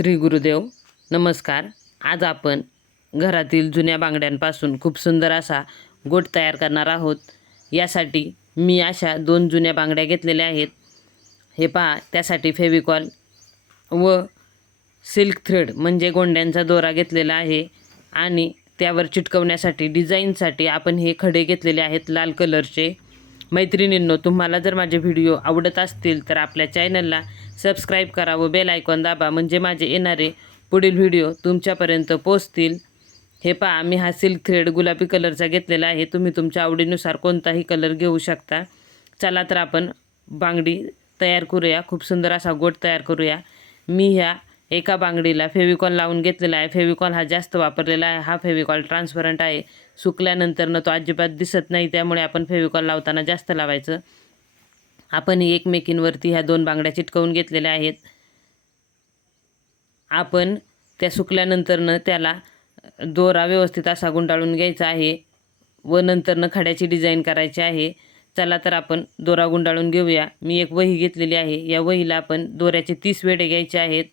श्री गुरुदेव नमस्कार. आज आपण घरातील जुन्या बांगड्यांपासून खूप सुंदर असा गोट तयार करणार आहोत. यासाठी मी अशा दोन जुन्या बांगड्या घेतलेल्या आहेत. हे पहा त्यासाठी फेविकॉल व सिल्क थ्रेड म्हणजे गोंड्यांचा दोरा घेतलेला आहे आणि त्यावर चिटकवण्यासाठी डिझाईनसाठी आपण हे खडे घेतलेले आहेत लाल कलरचे. मैत्रिणींनो तुम्हाला जर माझे व्हिडिओ आवडत असतील तर आपल्या चॅनलला सबस्क्राईब करा व बेल आयकॉन दाबा म्हणजे माझे येणारे पुढील व्हिडिओ तुमच्यापर्यंत पोचतील हे पहा मी हा सिल्क थ्रेड गुलाबी कलरचा घेतलेला आहे. तुम्ही तुमच्या आवडीनुसार कोणताही कलर घेऊ शकता. चला तर आपण बांगडी तयार करूया. खूप सुंदर असा गोट तयार करूया. मी ह्या एका बांगडीला फेविकॉल लावून घेतलेला आहे. फेविकॉल हा जास्त वापरलेला आहे. हा फेविकॉल ट्रान्सपरंट आहे. सुकल्यानंतरनं तो अजिबात दिसत नाही. त्यामुळे आपण फेविकॉल लावताना जास्त लावायचं. आपण एकमेकींवरती ह्या दोन बांगड्या चिटकवून घेतलेल्या आहेत. आपण त्या सुकल्यानंतरनं त्याला दोरा व्यवस्थित असा गुंडाळून घ्यायचा आहे व नंतरनं खड्याची डिझाईन करायची आहे. चला तर आपण दोरा गुंडाळून घेऊया. मी एक वही घेतलेली आहे. या वहीला आपण दोऱ्याचे तीस वेडे घ्यायचे आहेत.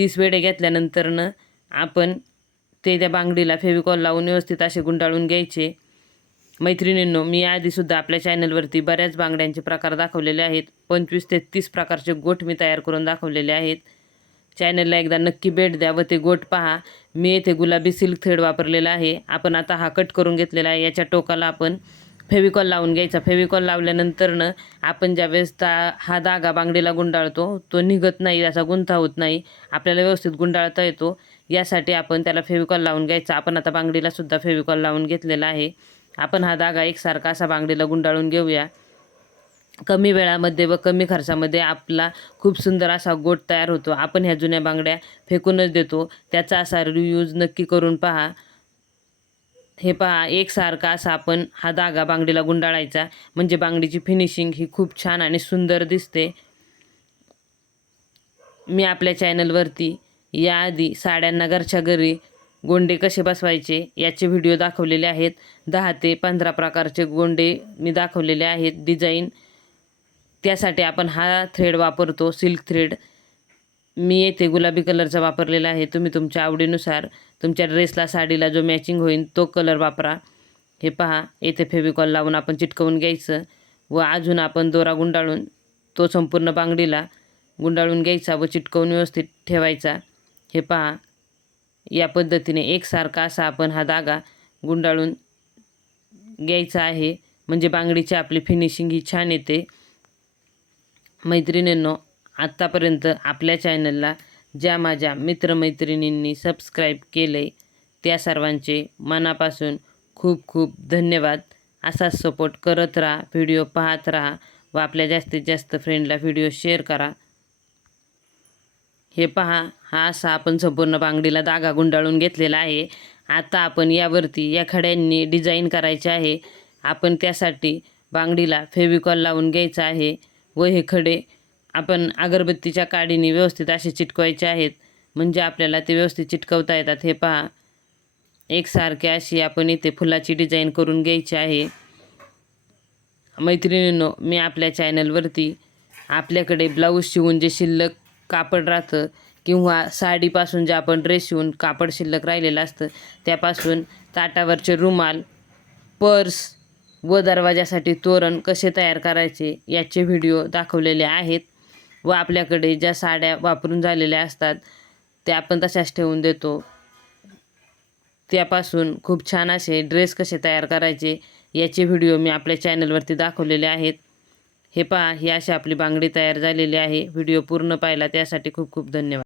तीस वेडे घेतल्यानंतरनं आपण ते त्या बांगडीला फेविकॉल लावून व्यवस्थित असे गुंडाळून घ्यायचे. मैत्रिणींनो मी आधीसुद्धा आपल्या चॅनलवरती बऱ्याच बांगड्यांचे प्रकार दाखवलेले आहेत. पंचवीस ते तीस प्रकारचे गोठ मी तयार करून दाखवलेले आहेत. चॅनलला एकदा नक्की भेट द्या व ते गोठ पहा. मी येथे गुलाबी सिल्क थ्रेड वापरलेला आहे. आपण आता हा कट करून घेतलेला आहे. याच्या टोकाला आपण फेविकॉल लावून घ्यायचा. फेविकॉल लावल्यानंतरनं आपण ज्यावेळेस ता हा धागा बांगडीला गुंडाळतो तो निघत नाही त्याचा गुंता होत नाही. आपल्याला व्यवस्थित गुंडाळता येतो. यासाठी आपण त्याला फेविकॉल लावून घ्यायचा. आपण आता बांगडीला सुद्धा फेविकॉल लावून घेतलेला आहे. आपण हा धागा एकसारखा असा बांगडीला गुंडाळून घेऊया. कमी वेळामध्ये व कमी खर्चामध्ये आपला खूप सुंदर असा गोट तयार होतो. आपण ह्या जुन्या बांगड्या फेकूनच देतो. त्याचा असा रियूज नक्की करून पहा. हे पहा एकसारखा असा आपण हा धागा बांगडीला गुंडाळायचा. म्हणजे बांगडीची फिनिशिंग ही खूप छान आणि सुंदर दिसते. मी आपल्या चॅनलवरती याआधी साड्यांना घरच्या घरी गोंडे कसे बसवायचे याचे व्हिडिओ दाखवलेले आहेत. दहा ते पंधरा प्रकारचे गोंडे मी दाखवलेले आहेत. डिझाईन त्यासाठी आपण हा थ्रेड वापरतो सिल्क थ्रेड मी येथे गुलाबी कलरचा वापरलेला आहे. तुम्ही तुमच्या आवडीनुसार तुमच्या ड्रेसला साडीला जो मॅचिंग होईल तो कलर वापरा. हे पहा येथे फेविकॉल लावून आपण चिटकवून घ्यायचं व अजून आपण दोरा गुंडाळून तो संपूर्ण बांगडीला गुंडाळून घ्यायचा व चिटकवून व्यवस्थित ठेवायचा. हे पहा या पद्धतीने एकसारखा असा आपण हा धागा गुंडाळून घ्यायचा आहे. म्हणजे बांगडीची आपली फिनिशिंग ही छान येते. मैत्रिणींनो आत्तापर्यंत आपल्या चॅनलला ज्या माझ्या मित्रमैत्रिणींनी सबस्क्राईब केले त्या सर्वांचे मनापासून खूप खूप धन्यवाद. असाच सपोर्ट करत राहा व्हिडिओ पाहत राहा व आपल्या जास्तीत जास्त फ्रेंडला व्हिडिओ शेअर करा. हे पहा हा असा आपण संपूर्ण बांगडीला धागा गुंडाळून घेतलेला आहे. आता आपण यावरती या खड्यांनी डिझाईन करायचे आहे. आपण त्यासाठी बांगडीला फेविकॉल लावून घ्यायचा आहे व हे खडे आपण अगरबत्तीच्या काडीने व्यवस्थित असे चिटकवायचे आहेत. म्हणजे आपल्याला ते व्यवस्थित चिटकवता येतात. हे पहा. एकसारखे अशी आपण इथे फुलाची डिझाईन करून घ्यायची आहे. मैत्रिणींनो मी आपल्या चॅनलवरती आपल्याकडे ब्लाऊज शिवून जे शिल्लक कापड राहतं किंवा साडीपासून जे आपण ड्रेस शिवून कापड शिल्लक राहिलेलं असतं त्यापासून ताटावरचे रुमाल पर्स व दरवाजासाठी तोरण कसे तयार करायचे याचे व्हिडिओ दाखवलेले आहेत. व आपल्याकडे ज्या साड्या वापरून झालेल्या असतात त्या आपण तशाच ठेवून देतो. त्यापासून खूप छान असे ड्रेस कसे तयार करायचे याचे व्हिडिओ मी आपल्या चॅनलवरती दाखवलेले आहेत. हे पहा ही अशी आपली बांगडी तयार झालेली आहे. व्हिडिओ पूर्ण पाहिला त्यासाठी खूप खूप धन्यवाद.